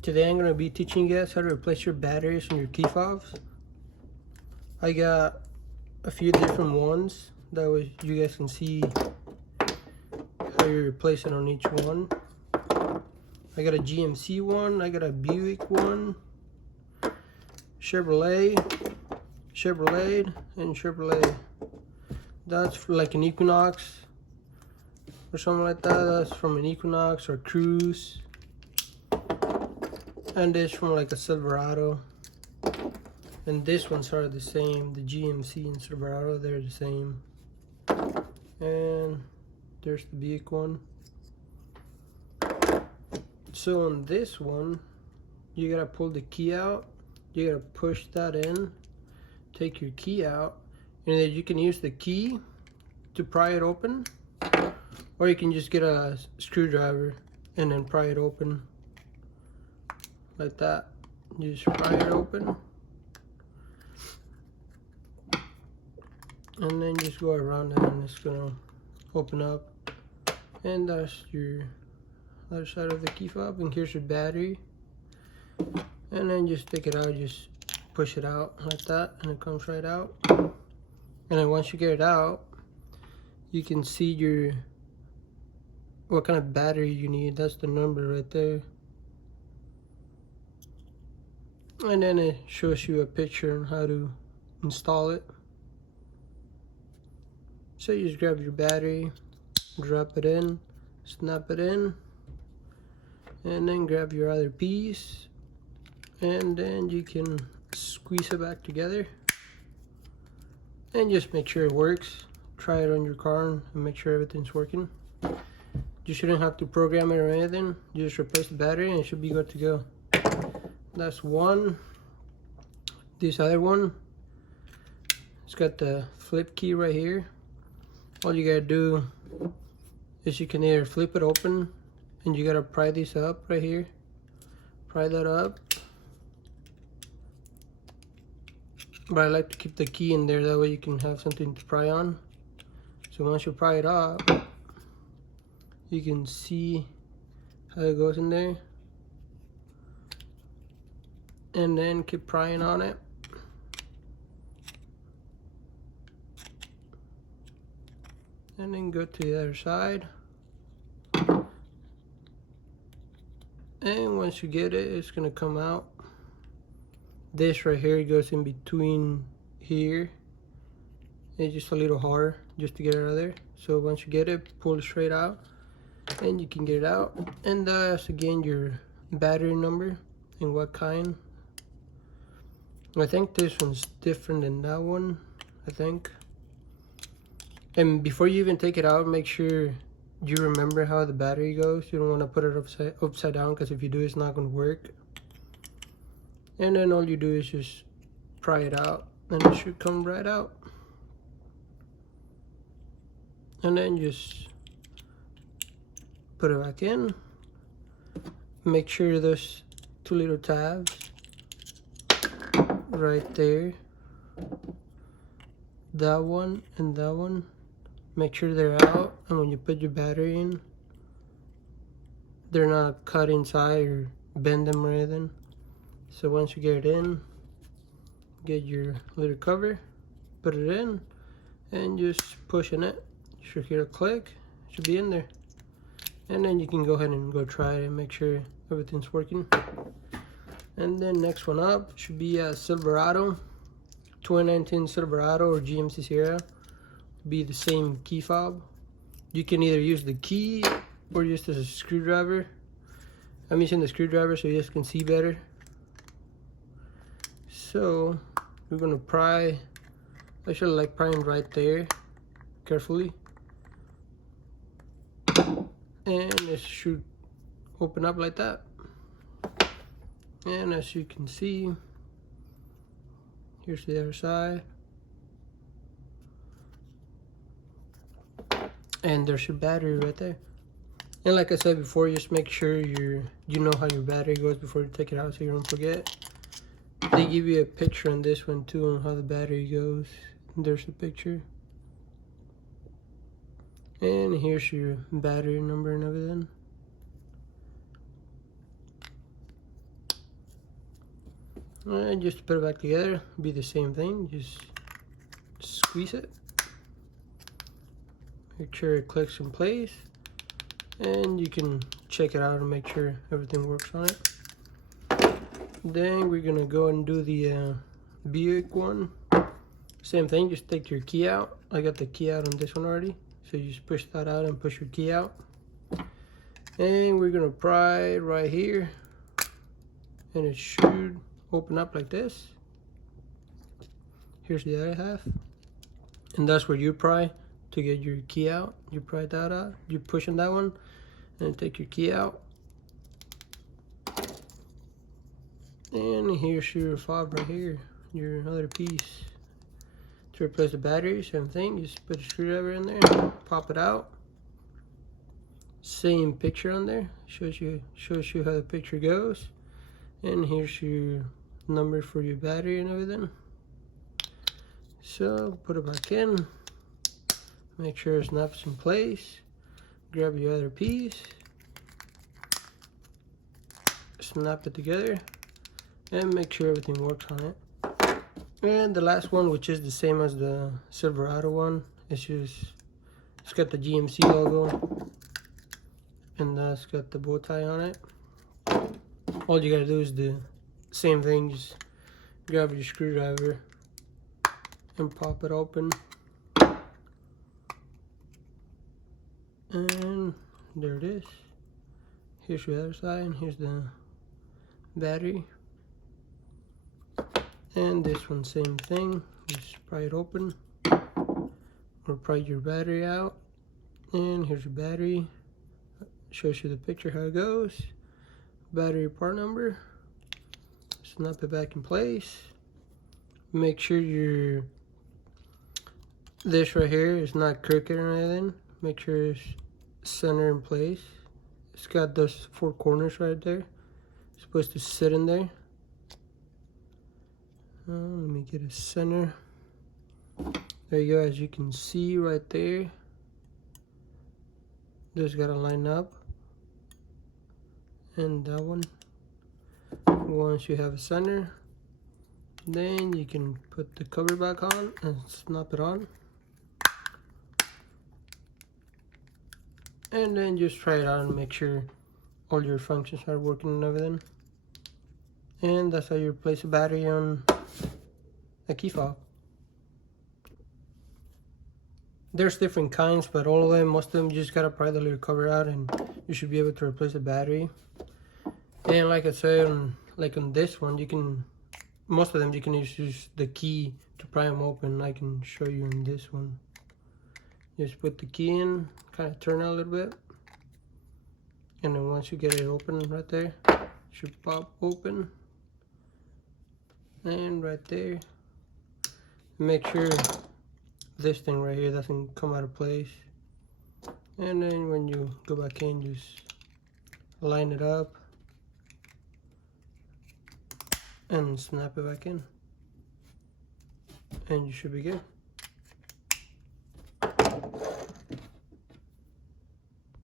Today I'm going to be teaching you guys how to replace your batteries and your key fobs. I got a few different ones, that way you guys can see how you replace it on each one. I got a GMC one, I got a Buick one, Chevrolet, and Chevrolet. That's for like an Equinox or something like that. That's from an Equinox or Cruze. And this from like a Silverado. And this ones are the same. The GMC and Silverado, they're the same. And there's the Buick one. So on this one, you gotta pull the key out. You gotta push that in. Take your key out. And then you can use the key to pry it open. Or you can just get a screwdriver and then pry it open. Like that. You just pry it open. And then just go around it and it's gonna open up. And that's your other side of the key fob. And here's your battery. And then just take it out, just push it out like that, and it comes right out. And then once you get it out, you can see what kind of battery you need. That's the number right there. And then it shows you a picture on how to install it. So you just grab your battery, drop it in, snap it in, and then grab your other piece, and then you can squeeze it back together and just make sure it works. Try it on your car and make sure everything's working. You shouldn't have to program it or anything. You just replace the battery and it should be good to go. That's one. This other one, it's got the flip key right here. All you gotta do is you can either flip it open, and you gotta pry this up right here. Pry that up. But I like to keep the key in there, that way you can have something to pry on. So once you pry it up, you can see how it goes in there. And then keep prying on it. And then go to the other side. And once you get it, it's gonna come out. This right here goes in between here. It's just a little hard just to get it out of there. So once you get it, pull it straight out and you can get it out. And that's again your battery number and what kind. I think this one's different than that one, I think. And before you even take it out, make sure you remember how the battery goes. You don't want to put it upside down, because if you do, it's not going to work. And then all you do is just pry it out and it should come right out. And then just put it back in. Make sure there's two little tabs right there. That one and that one. Make sure they're out, and when you put your battery in, they're not cut inside or bend them or anything. So once you get it in, get your little cover, put it in, and just pushing it. You should hear a click, it should be in there. And then you can go ahead and go try it and make sure everything's working. And then next one up should be a Silverado, 2019 Silverado or GMC Sierra. Be the same key fob. You can either use the key or just as a screwdriver. I'm using the screwdriver so you guys can see better. So we're gonna pry. I should like prying right there carefully, and it should open up like that. And as you can see, here's the other side. And there's your battery right there. And like I said before, just make sure you know how your battery goes before you take it out so you don't forget. They give you a picture on this one too on how the battery goes. And there's the picture. And here's your battery number and everything. And just to put it back together, be the same thing. Just squeeze it. Make sure it clicks in place. And you can check it out and make sure everything works on it. Then we're gonna go and do the Buick one. Same thing, just take your key out. I got the key out on this one already. So you just push that out and push your key out. And we're gonna pry it right here. And it should open up like this. Here's the other half. And that's where you pry to get your key out. You pry that out, you push on that one, and take your key out. And here's your fob right here, your other piece. To replace the battery, same thing, just put a screwdriver in there, pop it out. Same picture on there, shows you how the picture goes. And here's your number for your battery and everything. So put it back in, make sure it snaps in place, grab your other piece, snap it together, and make sure everything works on it. And the last one, which is the same as the Silverado one, it's got the GMC logo, and it's got the bow tie on it. All you gotta do is the same thing, just grab your screwdriver and pop it open. And there it is. Here's your other side, and here's the battery. And this one, same thing, just pry it open or pry your battery out. And here's your battery, shows you the picture how it goes, battery part number, snap it back in place. Make sure this right here is not crooked or anything. Make sure it's center in place. It's got those 4 corners right there. It's supposed to sit in there. Let me get a center. There you go, as you can see right there. Just gotta line up. And that one. Once you have a center, then you can put the cover back on and snap it on. And then just try it out and make sure all your functions are working and everything. And that's how you replace a battery on a key fob. There's different kinds, but all of them, most of them, you just gotta pry the little cover out and you should be able to replace the battery. And like I said, like on this one, most of them you can use the key to pry them open. I can show you in this one. Just put the key in, kind of turn it a little bit, and then once you get it open right there, it should pop open. And right there, make sure this thing right here doesn't come out of place. And then when you go back in, just line it up and snap it back in, and you should be good.